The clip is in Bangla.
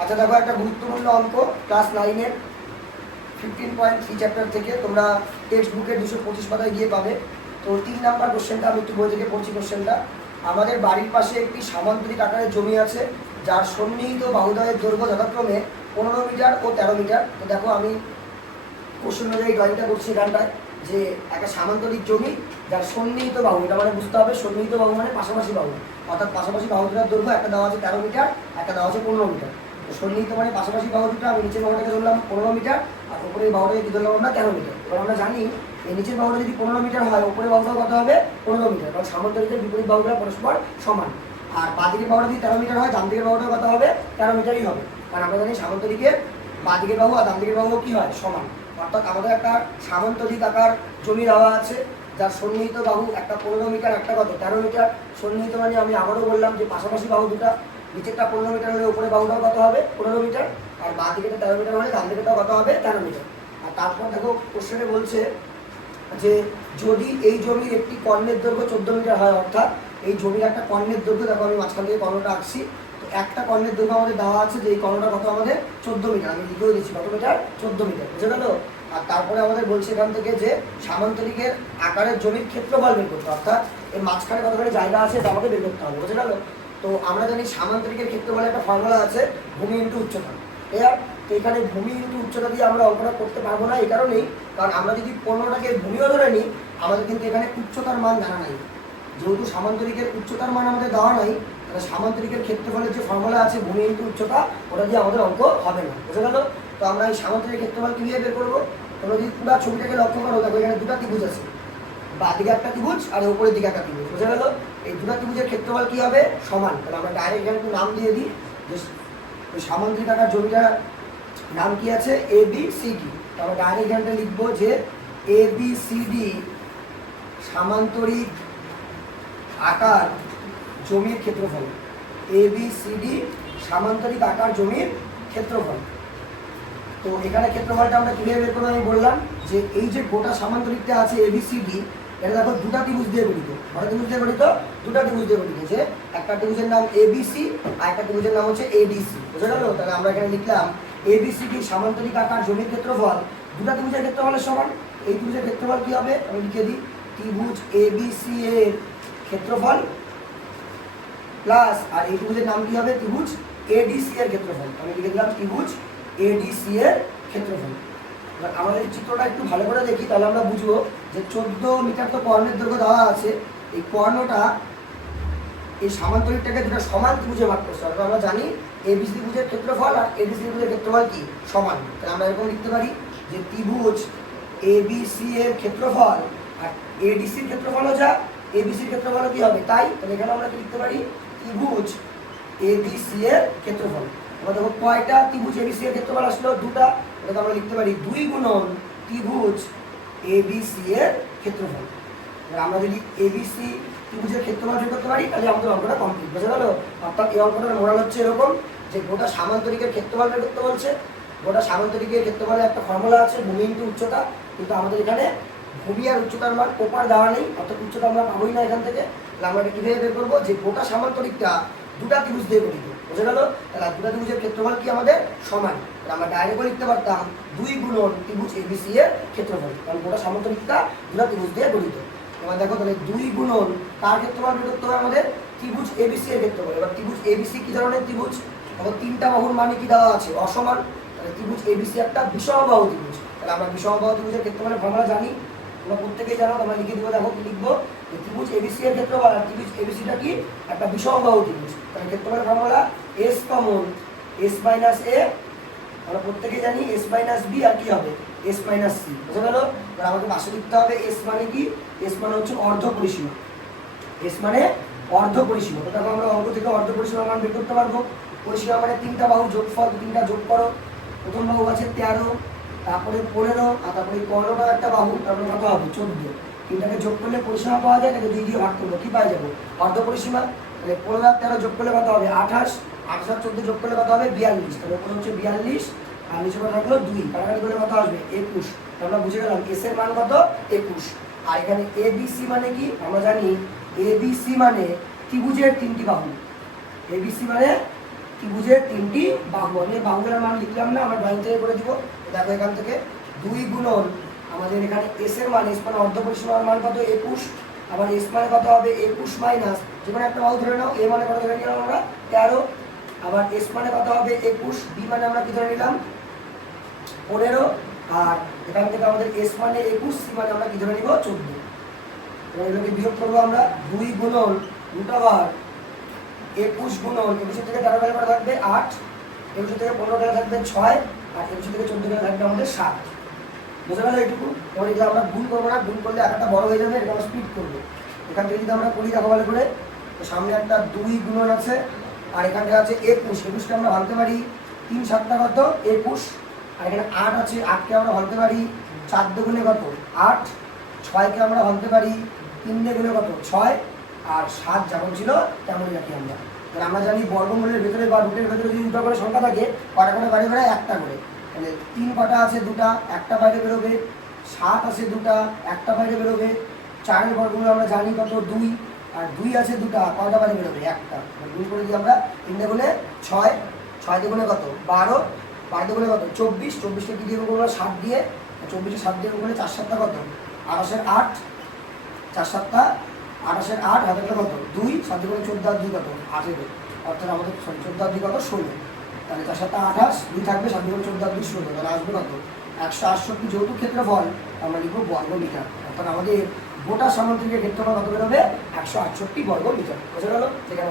আচ্ছা দেখো একটা গুরুত্বপূর্ণ অঙ্ক ক্লাস নাইনের ফিফটিন পয়েন্ট থ্রি চ্যাপ্টার থেকে তোমরা টেক্সট বুকের দুশো পঁচিশ পাতায় গিয়ে পাবে। তো তিন নাম্বার কোশ্চেনটা আমি একটু বই থেকে পড়ছি কোশ্চেনটা আমাদের বাড়ির পাশে একটি সামান্তরিক আকারের জমি আছে, যার সন্নিহিত বাহুদয়ের দৈর্ঘ্য যথাক্রমে পনেরো মিটার ও তেরো মিটার। তো দেখো আমি কোশ্চেন অনুযায়ী ড্রয়িংটা করছি এখানটায়, যে একটা সামান্তরিক জমি যার সন্নিহিত বাহু, এটা মানে বুঝতে হবে, সন্নিহিত বাহু মানে পাশাপাশি বাহু। অর্থাৎ পাশাপাশি বাহু দৈর্ঘ্য, একটা দেওয়া আছে তেরো মিটার, একটা দেওয়া আছে পনেরো মিটার। তো সন্নিহিত মানে পাশাপাশি বাহু দুটো আমি নিচের বাহুটাকে ধরলাম পনেরো মিটার, আর উপরের বাহুটাকে কি ধরলাম আমরা তেরো মিটার। এবার আমরা জানি এই নিচের বাহুটা যদি পনেরো মিটার হয় উপরের বাহুটা কত হবে? পনেরো মিটার। কারণ সামান্তরিকের বিপরীত বাহুটা পরস্পর সমান। আর বাদিকের বাহুটা যদি তেরো মিটার হয়, ডান দিকের কত হবে? তেরো মিটারই হবে। কারণ আমরা জানি সামান্তরিকের বাদিকের বাহু আর ডান দিকের বাহু কি হয়? সমান। অর্থাৎ আমাদের একটা সামন্তরিক আকার জমি দেওয়া আছে, যার সন্নিহিত বাহু একটা পনেরো মিটার, একটা কত? তেরো মিটার। সন্নিহিত মানে আমি আবারও বললাম যে পাশাপাশি বাহু দুটা নিচেরটা পনেরো মিটার হলে উপরে বাহুটাও কত হবে? পনেরো মিটার। আর বাঁ দিকেটা তেরো মিটার হলে ডান দিকেটাও কত হবে? তেরো মিটার। আর তারপর দেখো কোশ্চেনে বলছে যে, যদি এই জমির একটি কর্ণের দৈর্ঘ্য চোদ্দ মিটার হয়, অর্থাৎ এই জমির একটা কর্ণের দৈর্ঘ্য, দেখো আমি মাঝখান থেকে কর্ণটা আঁকছি, তো একটা কর্ণের দৈর্ঘ্য আমাদের দেওয়া আছে যে, এই কর্ণটা কত আমাদের? চোদ্দ মিটার। আমি লিখেও দিচ্ছি কত মিটার? চোদ্দ মিটার। বুঝে গেল? আর তারপরে আমাদের বলছে এখান থেকে যে, সামান্তরিকের আকারের জমির ক্ষেত্রফল বের করতে অর্থাৎ এর মাঝখানে কতখানি জায়গা আছে তা আমাদের বের করতে হবে। বুঝে গেল? তো আমরা জানি সামান্তরিকের ক্ষেত্রে বলে একটা ফর্মুলা আছে, ভূমি ইন্টু উচ্চতা। এর এখানে ভূমি ইন্টু উচ্চতা দিয়ে আমরা অঙ্কটা করতে পারব না এই কারণেই, কারণ আমরা যদি পনেরোটাকে ভূমিও ধরে নিই, আমাদের কিন্তু এখানে উচ্চতার মান জানা নাই। যেহেতু সামান্তরিকের উচ্চতার মান আমাদের দেওয়া নাই, তাহলে সামান্তরিকের ক্ষেত্রফলের যে ফর্মুলা আছে, ভূমি ইন্টু উচ্চতা, ওটা দিয়ে আমাদের অঙ্ক হবে না। বুঝে গেল তো আমরা এই সামান্তরিক ক্ষেত্রফল কীভাবে বের করব? তোমরা যদি পুরো ছবিটাকে লক্ষ্য করো, দেখো এখানে দুটা ত্রিভুজ আছে। বা দিকে একটা ত্রিভুজ আর উপরের দিকে একটা ত্রিভুজ। বুঝে গেল? এই দুটা ত্রিভুজের ক্ষেত্রফল কি হবে? সমান। তাহলে আমরা ডাইরেক্ট এখানে একটু নাম দিয়ে দিই। যে ওই সামান্তরিক আকার জমিটার নাম কি আছে? এ বি সি ডি তো আমরা ডাইরেক্ট এখানটা লিখব যে এ বি সি ডি সামান্তরিক আকার জমির ক্ষেত্রফল। এ বি সি ডি সামান্তরিক আকার জমির ক্ষেত্রফল। তো এখানে ক্ষেত্রফলটা আমরা কীভাবে বের করব আমি বললাম যে এই যে গোটা সামান্তরিকটা আছে এ বি সি ডি এটা দেখো দুটা ত্রিভুজ দিয়ে গঠিত। কটা ত্রিভুজ দিয়ে গঠিত? দুটা ত্রিভুজ দিয়ে গঠিত। যে একটা ত্রিভুজের নাম এ বি সি আর একটা ত্রিভুজের নাম হচ্ছে এ ডি সি বুঝে গেল? তাহলে আমরা এখানে লিখলাম এ বি সি সামান্তরিক আকার জমির ক্ষেত্রফল। দুটা ত্রিভুজের ক্ষেত্রফলের সমান। এই ত্রিভুজের ক্ষেত্রফল কি হবে? আমি লিখে দিই। ত্রিভুজ এ বি সি এর ক্ষেত্রফল প্লাস আর এই ত্রিভুজের নাম কি হবে? ত্রিভুজ এডিসি এর ক্ষেত্রফল। আমি লিখে দিলাম ত্রিভুজ এডিসি এর ক্ষেত্রফল। এবার আমাদের চিত্রটা একটু ভালো করে দেখি, তাহলে আমরা বুঝব যে চোদ্দ মিটার তো কর্ণের দৈর্ঘ্য দেওয়া আছে। এই কর্ণটা এই সামান্তরিকটাকে দুটো সমান ত্রিভুজে ভাগ করছে অর্থাৎ আমরা জানি এবিসি ত্রিভুজের ক্ষেত্রফল আর এডিসি ত্রিভুজের ক্ষেত্রফল কি? সমান। তাহলে আমরা এরকম লিখতে পারি যে ত্রিভুজ এবিসি এর ক্ষেত্রফল আর এডিসির ক্ষেত্রফলও যা এবিসির ক্ষেত্রফলও কি হবে? তাই তাহলে এখানে আমরা লিখতে পারি? ত্রিভুজ এবিসি এর ক্ষেত্রফল। আমরা দেখো কয়টা ত্রিভুজ এবিসি এর ক্ষেত্রফল আসলো? দুটা। এটাকে আমরা লিখতে পারি দুই গুণন ত্রিভুজ এবিসি এর ক্ষেত্রফল। আমরা যদি এবিসি ত্রিভুজের ক্ষেত্রফল বের করতে পারি, তাহলে আমাদের অঙ্কটা কমপ্লিট বুঝে গেল অর্থাৎ এই অঙ্কটার মোরাল হচ্ছে এরকম যে গোটা সামান্তরিকের ক্ষেত্রফল বের করতে বলছে। গোটা সামান্তরিকের ক্ষেত্রফলে একটা ফর্মুলা আছে ভূমি ইন্টু উচ্চতা। কিন্তু আমাদের এখানে ভূমি আর উচ্চতার মান কোপার দেওয়া নেই, অর্থাৎ উচ্চতা আমরা পাবোই না এখান থেকে। আমরা এটা কীভাবে বের করব? যে গোটা সামান্তরিকটা দুটা ত্রিভুজ দিয়ে গঠিত। বুঝে গেল? তাহলে দুটা ত্রিভুজের ক্ষেত্রফল কি আমাদের? সমান। আমরা ডাইরেক্ট লিখতে পারতাম দুই গুণন ত্রিভুজ এবিসি এর ক্ষেত্রফল। কারণ গোটা সামান্তরিকটা দুটা ত্রিভুজ দিয়ে গঠিত। এবার দেখো তাহলে দুই গুণন কার ক্ষেত্রফল বের করতে হবে আমাদের? ত্রিভুজ এবিসি এর ক্ষেত্রফল। এবার ত্রিভুজ এবিসি কি ধরনের ত্রিভুজ? তখন তিনটা বাহুর মানে কি দেওয়া আছে? অসমান। তাহলে ত্রিভুজ এবিসি একটা বিষমবাহু ত্রিভুজ। তাহলে আমরা বিষমবাহু ত্রিভুজের ক্ষেত্রফলের ফর্মুলা জানি। তোমরা প্রত্যেকেই জানো, তোমরা লিখে দিবো, দেখো কি লিখব? ত্রিভুজ এবিসি এর ক্ষেত্রফল আর ত্রিভুজ এবিসিটা কি? একটা বিষমবাহু ত্রিভুজ। তাহলে ক্ষেত্রফলের formula S common S minus A আমরা প্রত্যেকেই জানি এস মাইনাস বি আর কি হবে? এস মাইনাস সি বুঝে গেল আমাকে পাশে লিখতে হবে এস মানে কি? এস মানে হচ্ছে অর্ধ পরিসীমা। এস মানে অর্ধ পরিসীমা। তো দেখো আমরা অঙ্ক থেকে অর্ধ পরিসীমা মান বের করতে পারব। পরিসীমা মানে তিনটা বাহু যোগফল তিনটা যোগ করো। প্রথম বাহু আছে তেরো, তারপরে পনেরো, আর তারপরে পনেরোটা একটা বাহু, তারপরে কত হবে? চোদ্দ। তিনটাকে যোগ করলে পরিসীমা পাওয়া যায় তাকে দুই দিয়ে ভাগ করব। কি পাই যাব? অর্ধ পরিসীমা, তাহলে পনেরো আর তেরো যোগ করলে কত হবে? আঠাশ। আঠাশ আর চোদ্দ যোগ করলে কত হবে? বিয়াল্লিশ। তাহলে ওপরে হচ্ছে বিয়াল্লিশ আর নিচে কত থাকল দুই। কাটাকাটি করলে কত আসবে? একুশ। আমরা বুঝে গেলাম এস এর মান কত? একুশ। আর এখানে এ বি সি মানে কি? আমরা জানি এ বি সি মানে ত্রিভুজের তিনটি বাহু। এ বি সি মানে ত্রিভুজের তিনটি বাহু। আমি বাহুগুলোর মান লিখলাম না, আমার ড্রয়িং থেকে করে দিব। দেখো এখান থেকে দুই গুণন আমাদের এখানে এস এর মান এস মানে অর্ধ পরিসীমার মান কত? একুশ। আবার এস মানে কত হবে? একুশ মাইনাস। যে কোনো একটা বাহু ধরে নাও এ মানে কত ধরে নিলাম আমরা? তেরো। আবার এস মানে কত হবে? একুশ। বি মানে আমরা কি ধরে নিলাম? পনেরো। আর এখান থেকে আমাদের এস মানে একুশ সি মানে আমরা কি ধরে নিব? চোদ্দ। এগুলোকে বিয়োগ করব আমরা। দুই গুণন রুট আবার একুশ গুণন একুশের থেকে তেরো টাকা থাকবে আট, একুশের থেকে পনেরো টাকা থাকবে ছয়, আর একুশের থেকে চোদ্দ টাকা থাকবে আমাদের সাত। বুঝতে পারল এইটুকু এবার এগুলো আমরা গুণ করব না, গুণ করলে একটা বড় হয়ে যাবে এটা স্পিড করব। এখান থেকে যদি আমরা করি দেখো ভালো করে, তো সামনে একটা দুই গুণন আছে, আর এখান থেকে আছে একুশ। একুশকে আমরা ভাবতে পারি তিন সাতটা কত? একুশ। আর এখানে আট আছে, আটকে আমরা ভাবতে পারি চার দুগুণে কত? আট। ছয়কে আমরা ভাবতে পারি তিন দুগুণে কত? ছয়। আর সাত যেমন ছিল, তেমনই রাখি আমরা। আমরা জানি বর্গমূলের ভেতরে বা রুটের ভেতরে যদি দুটো করে সংখ্যা থাকে, কটা করে বাইরে বেরোয় একটা করে। তাহলে তিন কটা আছে দুটা, একটা বাইরে বেরোবে, সাত আছে দুটা, একটা বাইরে বেরোবে, চারের বর্গমূল আমরা জানি কত? দুই। আর দুই আছে দুটা, কয়টা বাইরে বেরোবে? একটা। মানে দুই করে দিই আমরা তিন গুণে ছয় ছয় দুগুণে কত? বারো। বারো দুগুণে কত? চব্বিশ। চব্বিশটা কি দিয়ে করব? সাত দিয়ে। চব্বিশে সাত দিয়ে করে চার সাতটা কত? আঠাশের আট। চার সাতটা, আঠাশের আট হাতের কত? দুই। সাত দুগুণে চোদ্দ আর দুই কত? আঠেরো। অর্থাৎ আমাদের চোদ্দ আর দুই কত? ষোলো। তাহলে তার সাতটা আঠাশ, দুই থাকবে সাত দিন চোদ্দ দুই ষোলো, তাহলে আসবে কত? একশো আটষট্টি যৌতুক ক্ষেত্রফল আমরা লিখব বর্গ মিটার। অর্থাৎ আমাদের গোটা সামুদ্রিকের ক্ষেত্রফল কত বেরোবে একশো আটষট্টি বর্গ মিটার। বোঝা গেল? সেখানে